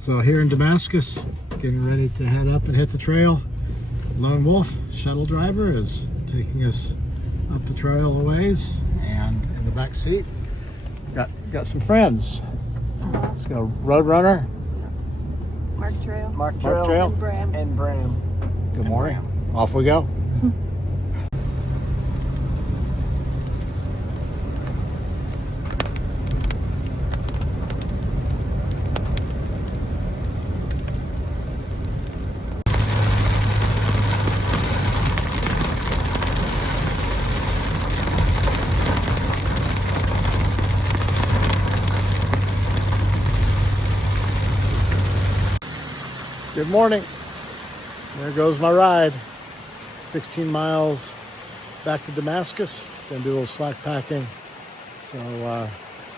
So here in Damascus, getting ready to head up and hit the trail. Lone Wolf shuttle driver is taking us up the trail a ways, and in the back seat got some friends. Let's go Roadrunner, Mark Trail, and Bram. Good morning. Off we go. Good morning. There goes my ride. 16 miles back to Damascus. Gonna do a little slack packing. So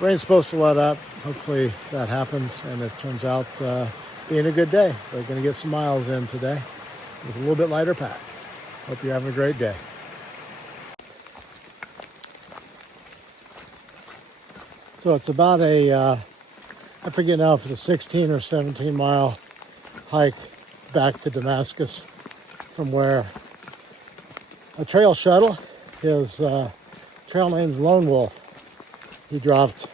rain's supposed to let up. Hopefully that happens and it turns out being a good day. We're gonna get some miles in today with a little bit lighter pack. Hope you're having a great day. So it's about I forget now if it's a 16 or 17 mile hike back to Damascus from where a trail shuttle, his trail name's Lone Wolf. He dropped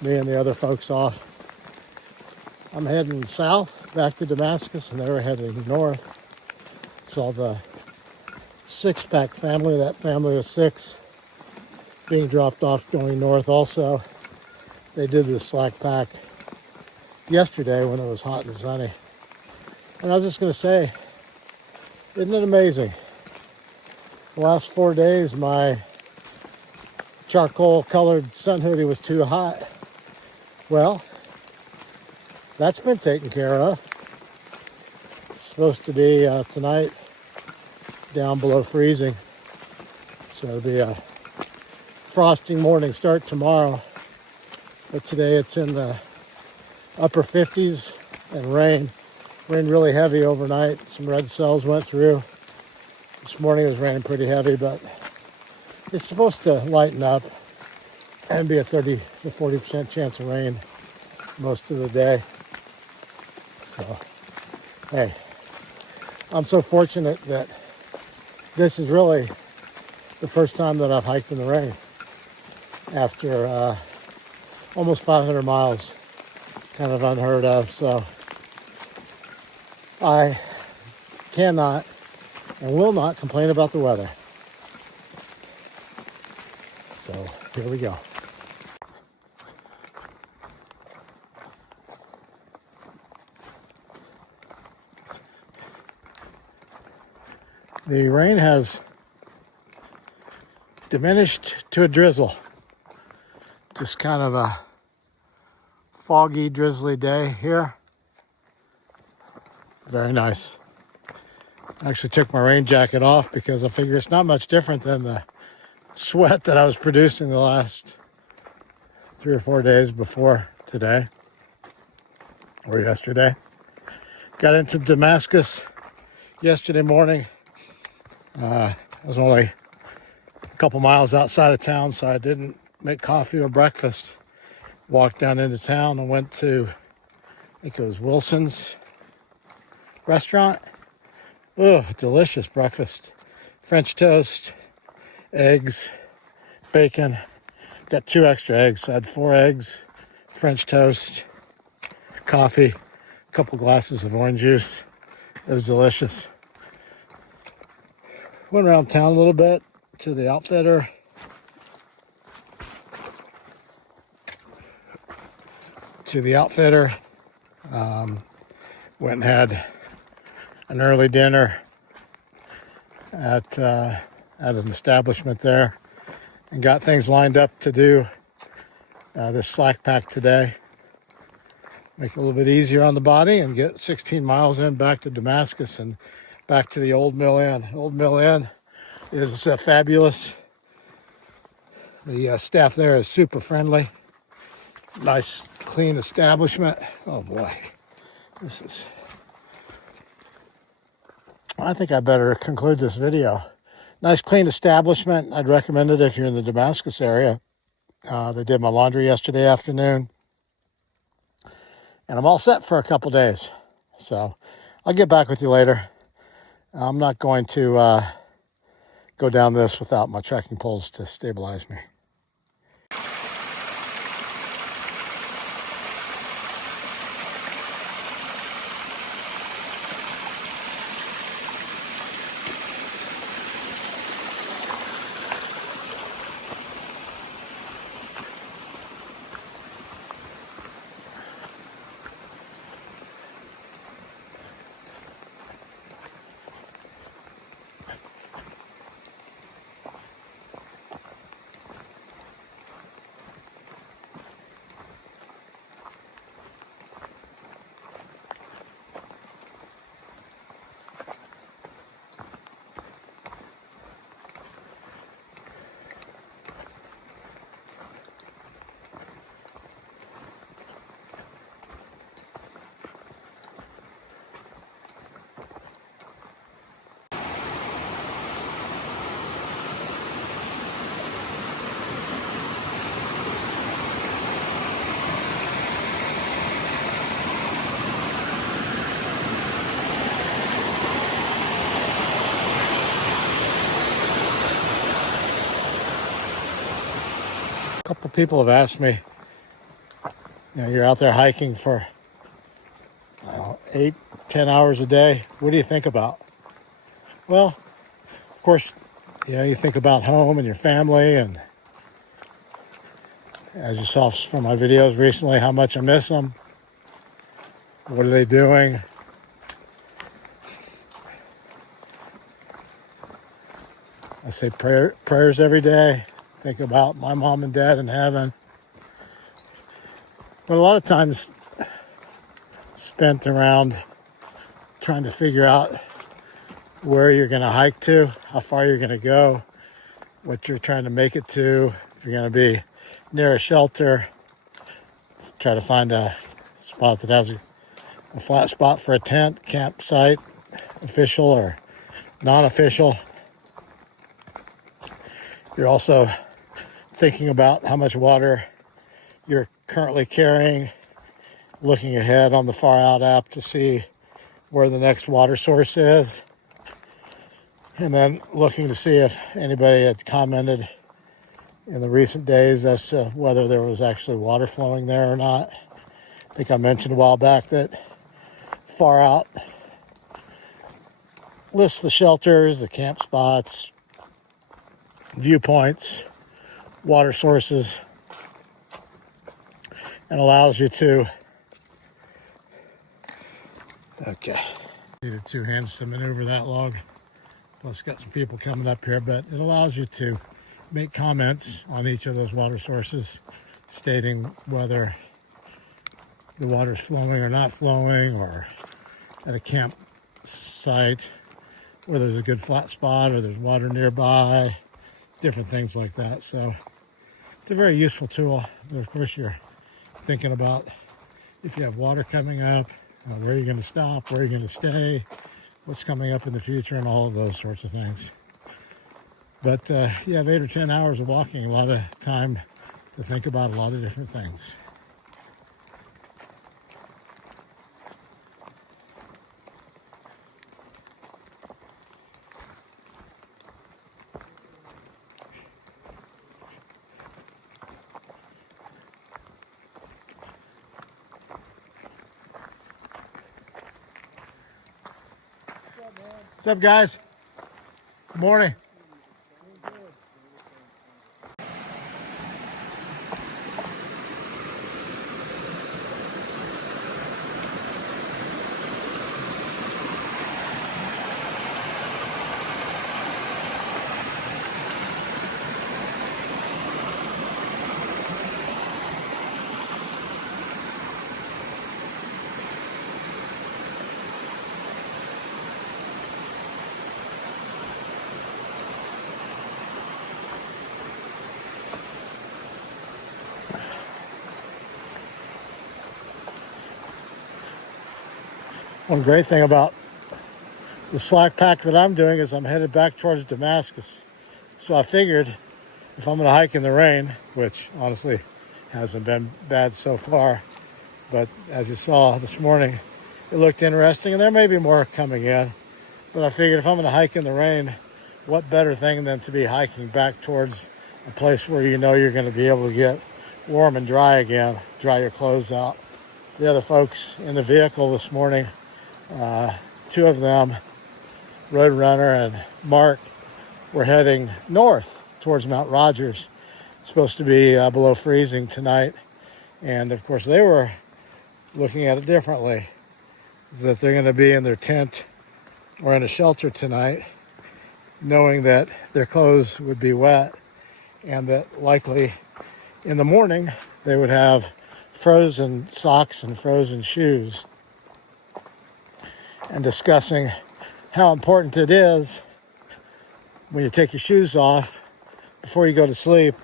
me and the other folks off. I'm heading south back to Damascus and they were heading north. Saw the six-pack family, that family of six, being dropped off going north also. They did the slack pack yesterday when it was hot and sunny. And I was just going to say, isn't it amazing? The last 4 days, my charcoal colored sun hoodie was too hot. Well, that's been taken care of. It's supposed to be tonight down below freezing. So it'll be a frosting morning start tomorrow. But today it's in the upper 50s and rain. Rained really heavy overnight. Some red cells went through. This morning it was raining pretty heavy, but it's supposed to lighten up and be a 30 to 40% chance of rain most of the day. So, hey, I'm so fortunate that this is really the first time that I've hiked in the rain after almost 500 miles. Kind of unheard of, so I cannot and will not complain about the weather. So here we go. The rain has diminished to a drizzle. Just kind of a foggy, drizzly day here. Very nice. I actually took my rain jacket off because I figure it's not much different than the sweat that I was producing the last 3 or 4 days before today or yesterday. Got into Damascus yesterday morning. I was only a couple miles outside of town, so I didn't make coffee or breakfast. Walked down into town and went to, I think it was Wilson's restaurant. Oh, delicious breakfast. French toast, eggs, bacon. Got 2 extra eggs. So I had 4 eggs, French toast, coffee, a couple glasses of orange juice. It was delicious. Went around town a little bit to the outfitter. Went and had an early dinner at an establishment there and got things lined up to do this slack pack today. Make it a little bit easier on the body and get 16 miles in back to Damascus and back to the Old Mill Inn. Old Mill Inn is fabulous. The staff there is super friendly. Nice, clean establishment. Oh boy, I think I better conclude this video. Nice, clean establishment. I'd recommend it if you're in the Damascus area. They did my laundry yesterday afternoon. and I'm all set for a couple days. So I'll get back with you later. I'm not going to go down this without my trekking poles to stabilize me. A couple people have asked me, you're out there hiking for 8-10 hours a day. What do you think about? Well, of course, you think about home and your family, and as you saw from my videos recently, how much I miss them. What are they doing? I say prayers every day. Think about my mom and dad in heaven. But a lot of times spent around trying to figure out where you're going to hike to, how far you're going to go, what you're trying to make it to. If you're going to be near a shelter, try to find a spot that has a flat spot for a tent, campsite, official or non-official. You're also thinking about how much water you're currently carrying, looking ahead on the Far Out app to see where the next water source is, and then looking to see if anybody had commented in the recent days as to whether there was actually water flowing there or not. I think I mentioned a while back that Far Out lists the shelters, the camp spots, viewpoints, water sources, and allows you to, needed 2 hands to maneuver that log, plus got some people coming up here, but it allows you to make comments on each of those water sources, stating whether the water is flowing or not flowing, or at a campsite where there's a good flat spot or there's water nearby, different things like that. So it's a very useful tool. But of course, you're thinking about if you have water coming up, where are you going to stop, where are you going to stay, what's coming up in the future, and all of those sorts of things. But you have 8 or 10 hours of walking, a lot of time to think about a lot of different things. What's up, guys? Good morning. One great thing about the slack pack that I'm doing is I'm headed back towards Damascus. So I figured if I'm going to hike in the rain, which honestly hasn't been bad so far, But as you saw this morning, it looked interesting, and there may be more coming in. But I figured if I'm going to hike in the rain, what better thing than to be hiking back towards a place where you know you're going to be able to get warm and dry again, dry your clothes out. The other folks in the vehicle this morning, two of them, Roadrunner and Mark, were heading north towards Mount Rogers. It's supposed to be below freezing tonight. And of course, they were looking at it differently, is that they're going to be in their tent or in a shelter tonight, knowing that their clothes would be wet and that likely in the morning they would have frozen socks and frozen shoes, and discussing how important it is when you take your shoes off before you go to sleep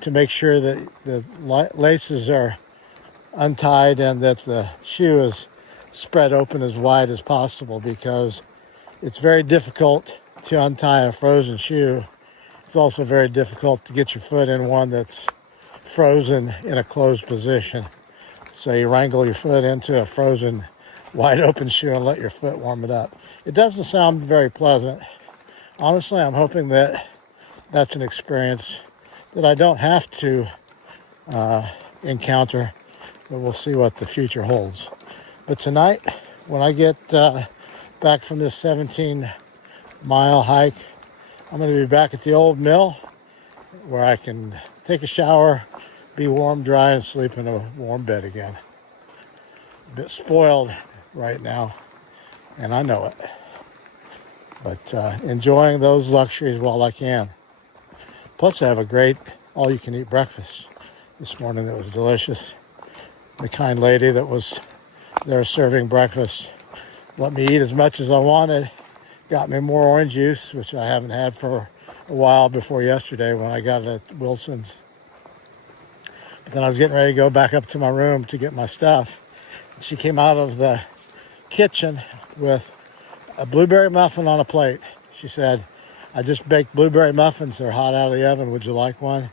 to make sure that the laces are untied and that the shoe is spread open as wide as possible, because it's very difficult to untie a frozen shoe. It's also very difficult to get your foot in one that's frozen in a closed position. So you wrangle your foot into a frozen wide open shoe and let your foot warm it up. It doesn't sound very pleasant. Honestly, I'm hoping that that's an experience that I don't have to encounter, but we'll see what the future holds. But tonight, when I get back from this 17-mile hike, I'm going to be back at the old mill where I can take a shower, be warm, dry, and sleep in a warm bed again. A bit spoiled right now, and I know it. But enjoying those luxuries while I can. Plus, I have a great all-you-can-eat breakfast this morning that was delicious. The kind lady that was there serving breakfast let me eat as much as I wanted. Got me more orange juice, which I haven't had for a while before yesterday when I got it at Wilson's. But then I was getting ready to go back up to my room to get my stuff. She came out of the kitchen with a blueberry muffin on a plate. She said, "I just baked blueberry muffins. They're hot out of the oven. Would you like one?"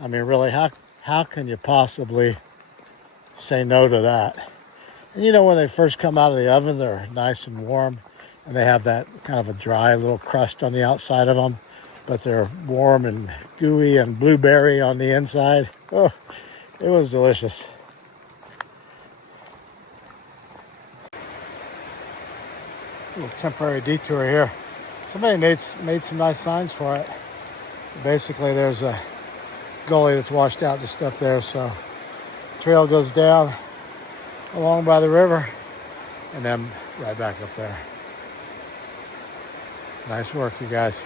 I mean, really, how can you possibly say no to that? And you know, when they first come out of the oven, they're nice and warm, and they have that kind of a dry little crust on the outside of them, but they're warm and gooey and blueberry on the inside. Oh, it was delicious. Little temporary detour here. Somebody made some nice signs for it. Basically, there's a gully that's washed out just up there, so trail goes down along by the river and then right back up there. Nice work, you guys.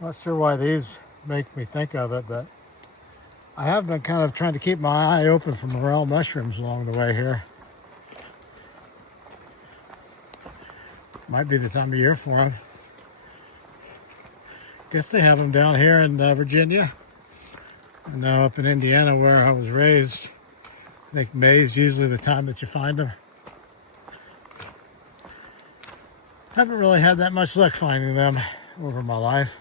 Not sure why these make me think of it, but I have been kind of trying to keep my eye open for morel mushrooms along the way here. Might be the time of year for them. Guess they have them down here in Virginia. And now up in Indiana where I was raised, I think May is usually the time that you find them. Haven't really had that much luck finding them over my life,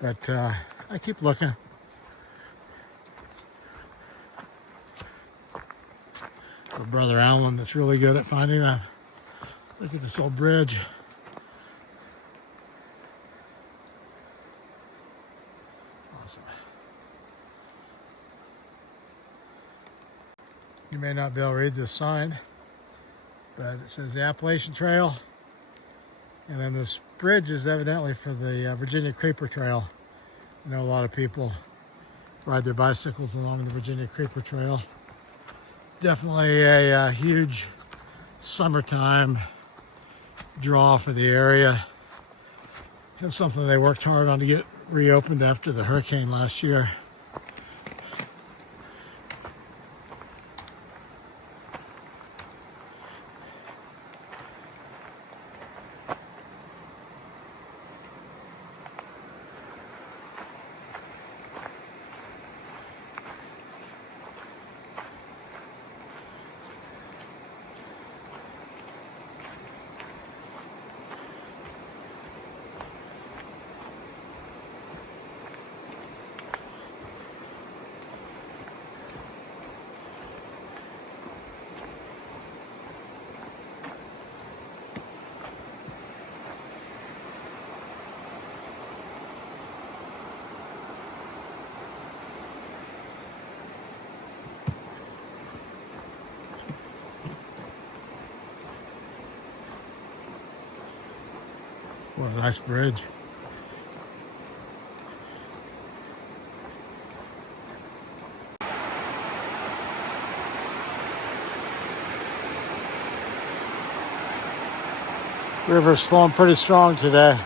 but I keep looking. For Brother Alan that's really good at finding them. Look at this old bridge. Awesome. You may not be able to read this sign, but it says the Appalachian Trail. And then this bridge is evidently for the Virginia Creeper Trail. I know a lot of people ride their bicycles along the Virginia Creeper Trail. Definitely a huge summertime draw for the area. It's something they worked hard on to get reopened after the hurricane last year. What a nice bridge. River's flowing pretty strong today.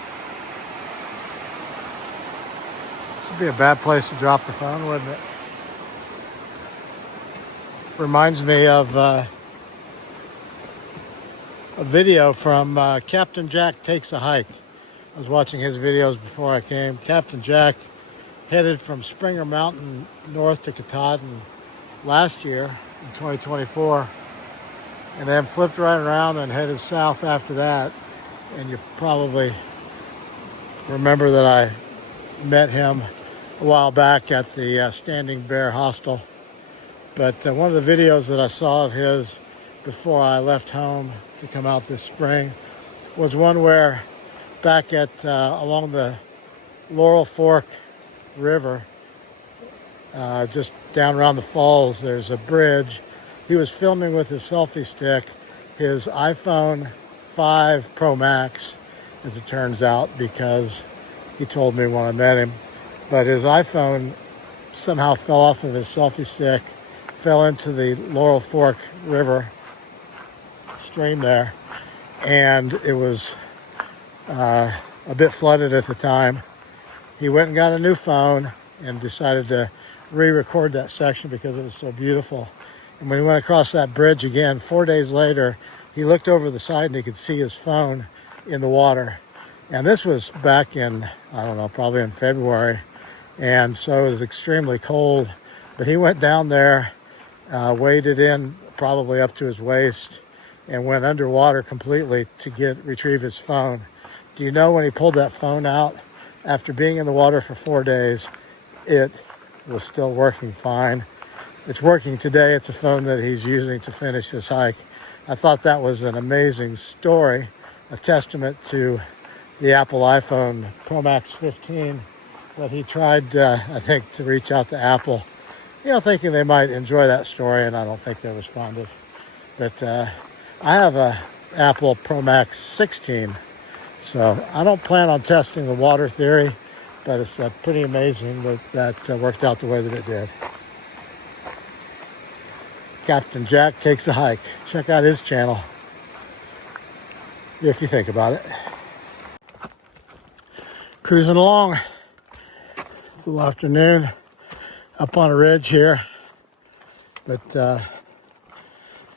This would be a bad place to drop the phone, wouldn't it? Reminds me of a video from Captain Jack Takes a Hike. I was watching his videos before I came. Captain Jack headed from Springer Mountain north to Katahdin last year in 2024, and then flipped right around and headed south after that. And you probably remember that I met him a while back at the Standing Bear Hostel. But one of the videos that I saw of his before I left home to come out this spring was one where back at along the Laurel Fork River, just down around the falls, there's a bridge. He was filming with his selfie stick, his iPhone 5 Pro Max, as it turns out, because he told me when I met him. But his iPhone somehow fell off of his selfie stick, fell into the Laurel Fork River stream there, and it was a bit flooded at the time. He went and got a new phone and decided to re-record that section because it was so beautiful. And when he went across that bridge again 4 days later, he looked over the side and he could see his phone in the water. And this was back in, I don't know, probably in February. And so it was extremely cold. But he went down there, waded in probably up to his waist, and went underwater completely to retrieve his phone. Do you know when he pulled that phone out, after being in the water for 4 days, it was still working fine. It's working today. It's a phone that he's using to finish his hike. I thought that was an amazing story, a testament to the Apple iPhone Pro Max 15. But he tried, I think, to reach out to Apple, thinking they might enjoy that story, and I don't think they responded. But I have a Apple Pro Max 16, so I don't plan on testing the water theory, but it's pretty amazing that worked out the way that it did. Captain Jack Takes a Hike. Check out his channel if you think about it. Cruising along. It's a little afternoon up on a ridge here, but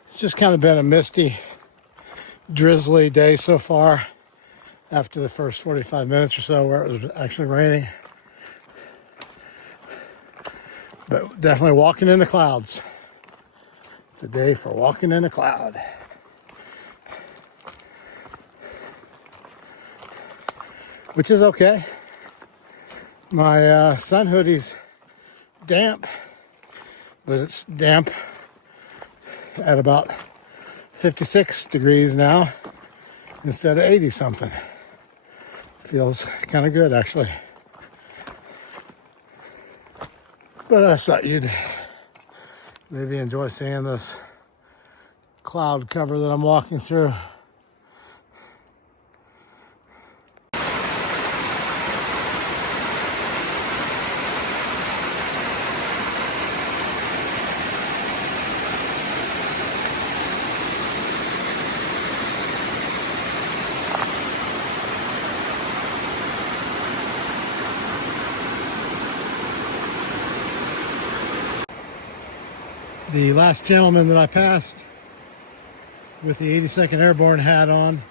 it's just kind of been a misty, drizzly day so far after the first 45 minutes or so where it was actually raining. But definitely walking in the clouds. It's a day for walking in a cloud. Which is okay. My sun hoodie's damp, but it's damp at about 56 degrees now instead of 80 something. Feels kind of good, actually. But I thought you'd maybe enjoy seeing this cloud cover that I'm walking through. The last gentleman that I passed with the 82nd Airborne hat on,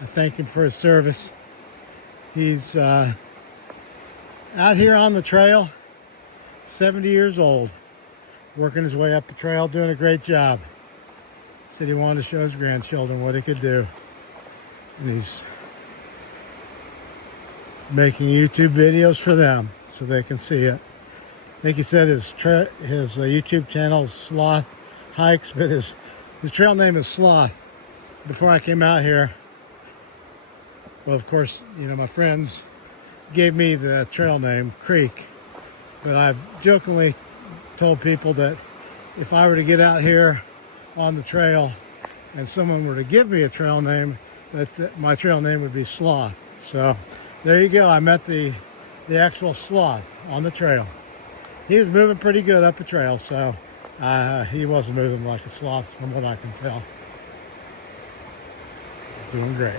I thanked him for his service. He's out here on the trail, 70 years old, working his way up the trail, doing a great job. Said he wanted to show his grandchildren what he could do. And he's making YouTube videos for them so they can see it. I think he said his YouTube channel is Sloth Hikes, but his trail name is Sloth. Before I came out here, well, of course, you know, my friends gave me the trail name Creek, but I've jokingly told people that if I were to get out here on the trail and someone were to give me a trail name, that my trail name would be Sloth. So there you go. I met the actual sloth on the trail. He was moving pretty good up the trail, so he wasn't moving like a sloth from what I can tell. He's doing great.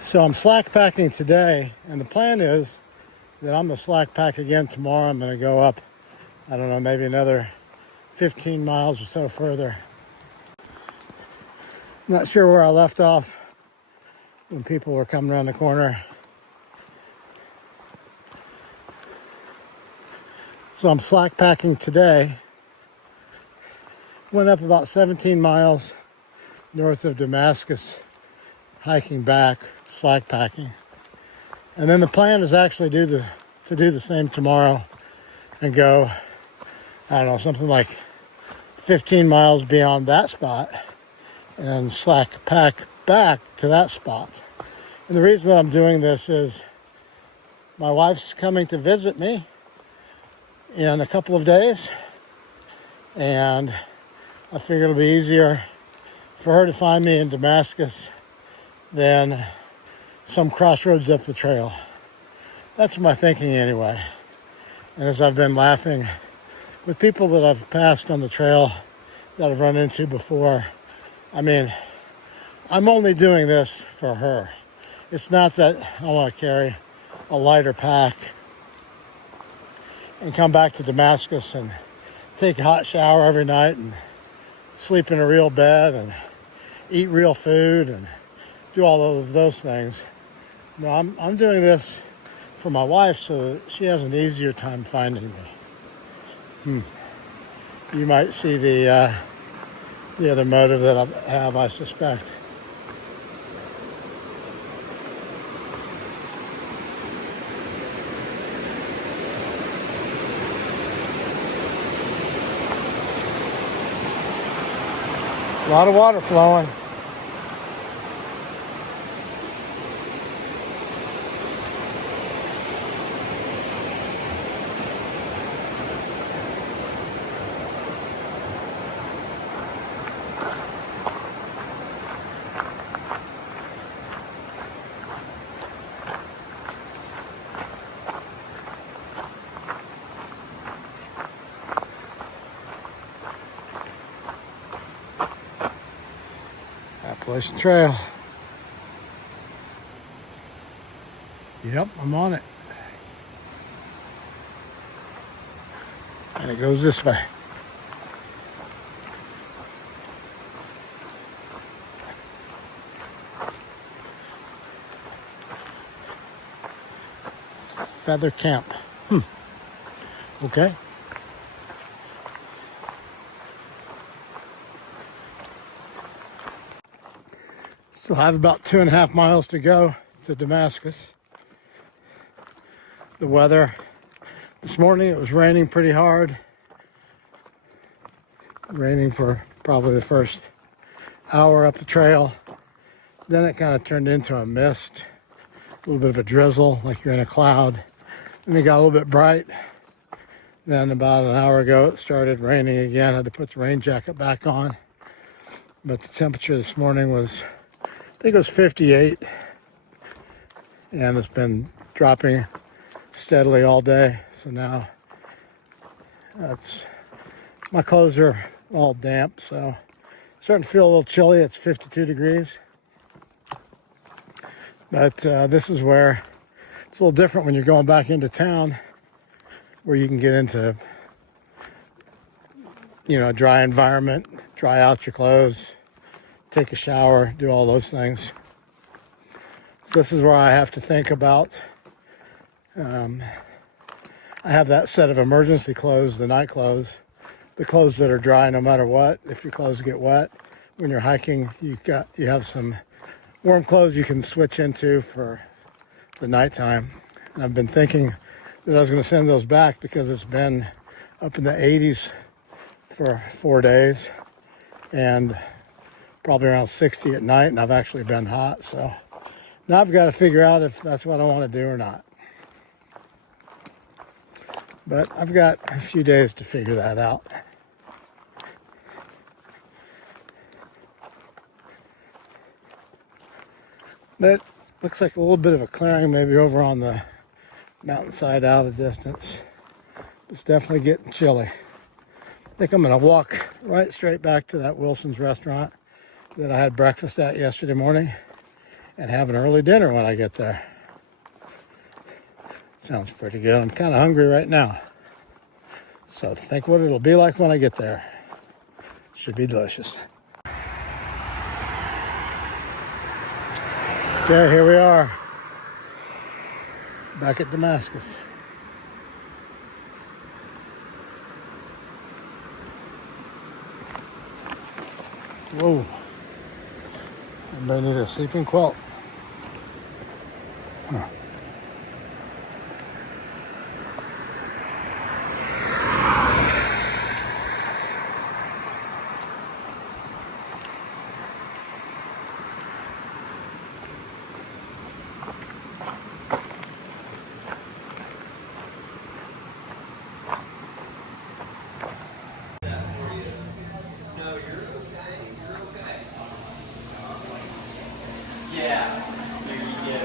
So I'm slack packing today, and the plan is that I'm going to slack pack again tomorrow. I'm going to go up, I don't know, maybe another 15 miles or so further. I'm not sure where I left off when people were coming around the corner. So I'm slack packing today. Went up about 17 miles north of Damascus, hiking back, slack packing. And then the plan is actually to do the same tomorrow and go, I don't know, something like 15 miles beyond that spot and slack pack back to that spot. And the reason that I'm doing this is my wife's coming to visit me in a couple of days, and I figured it'll be easier for her to find me in Damascus than some crossroads up the trail. That's my thinking anyway. And as I've been laughing with people that I've passed on the trail that I've run into before, I mean, I'm only doing this for her. It's not that I want to carry a lighter pack and come back to Damascus and take a hot shower every night and sleep in a real bed and eat real food and do all of those things. No, I'm doing this for my wife so that she has an easier time finding me. You might see the other motive that I have, I suspect. A lot of water flowing. Appalachian Trail. Yep, I'm on it. And it goes this way. Feather Camp. Okay. Still have about 2.5 miles to go to Damascus. The weather this morning, it was raining pretty hard. Raining for probably the first hour up the trail. Then it kind of turned into a mist, a little bit of a drizzle, like you're in a cloud. Then it got a little bit bright. Then about an hour ago, it started raining again. I had to put the rain jacket back on. But the temperature this morning was, I think it was 58. And it's been dropping steadily all day. So now my clothes are all damp. So it's starting to feel a little chilly. It's 52 degrees. But this is where it's a little different when you're going back into town, where you can get into, a dry environment, dry out your clothes, take a shower, do all those things. So this is where I have to think about, I have that set of emergency clothes, the night clothes, the clothes that are dry no matter what. If your clothes get wet when you're hiking, you have some warm clothes you can switch into for the nighttime. And I've been thinking that I was going to send those back because it's been up in the 80s for 4 days and probably around 60 at night, and I've actually been hot. So now I've got to figure out if that's what I want to do or not. But I've got a few days to figure that out. But looks like a little bit of a clearing maybe over on the mountainside out of distance. It's definitely getting chilly. I think I'm going to walk right straight back to that Wilson's restaurant that I had breakfast at yesterday morning and have an early dinner when I get there. Sounds pretty good. I'm kind of hungry right now. So think what it'll be like when I get there. Should be delicious. Okay, here we are. Back at Damascus. Whoa. Anybody need a sleeping quilt? Huh. Yeah, there you go.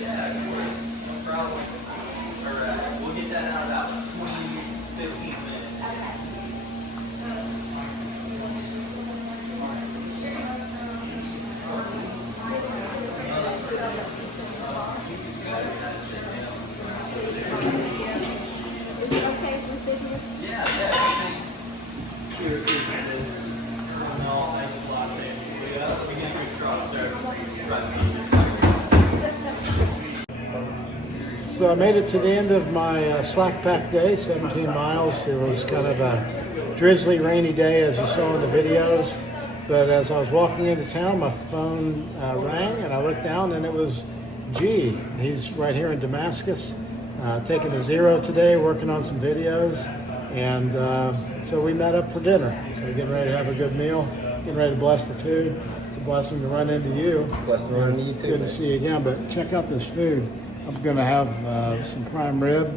Yeah, of course. No problem. All right, we'll get that out about 15 minutes. Yeah, So I made it to the end of my slack pack day, 17 miles. It was kind of a drizzly, rainy day, as you saw in the videos. But as I was walking into town, my phone rang, and I looked down, and it was G. He's right here in Damascus, taking a zero today, working on some videos. And so we met up for dinner. So we're getting ready to have a good meal, getting ready to bless the food. It's a blessing to run into you. Blessed to run into you too. Good to see you again. But check out this food. I'm going to have some prime rib,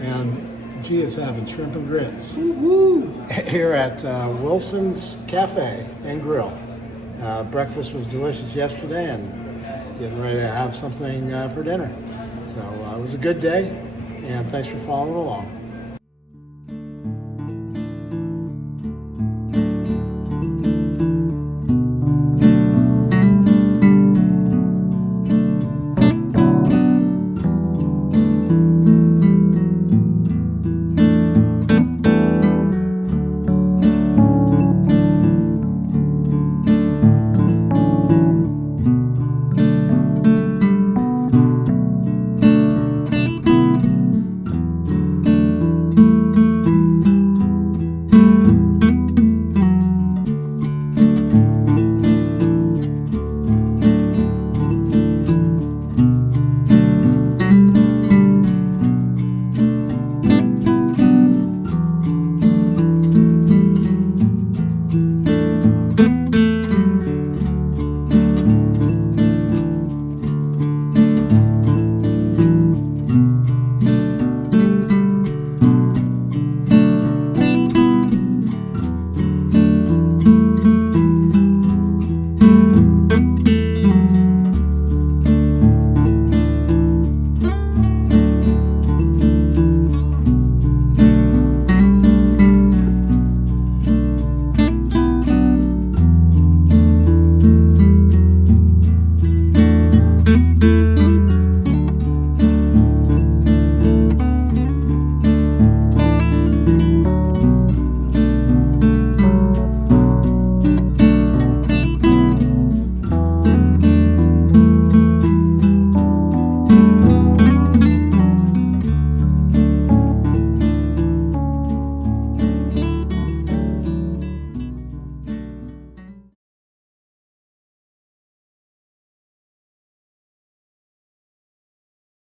and G is having shrimp and grits here at Wilson's Cafe and Grill. Breakfast was delicious yesterday, and getting ready to have something for dinner. So it was a good day, and thanks for following along.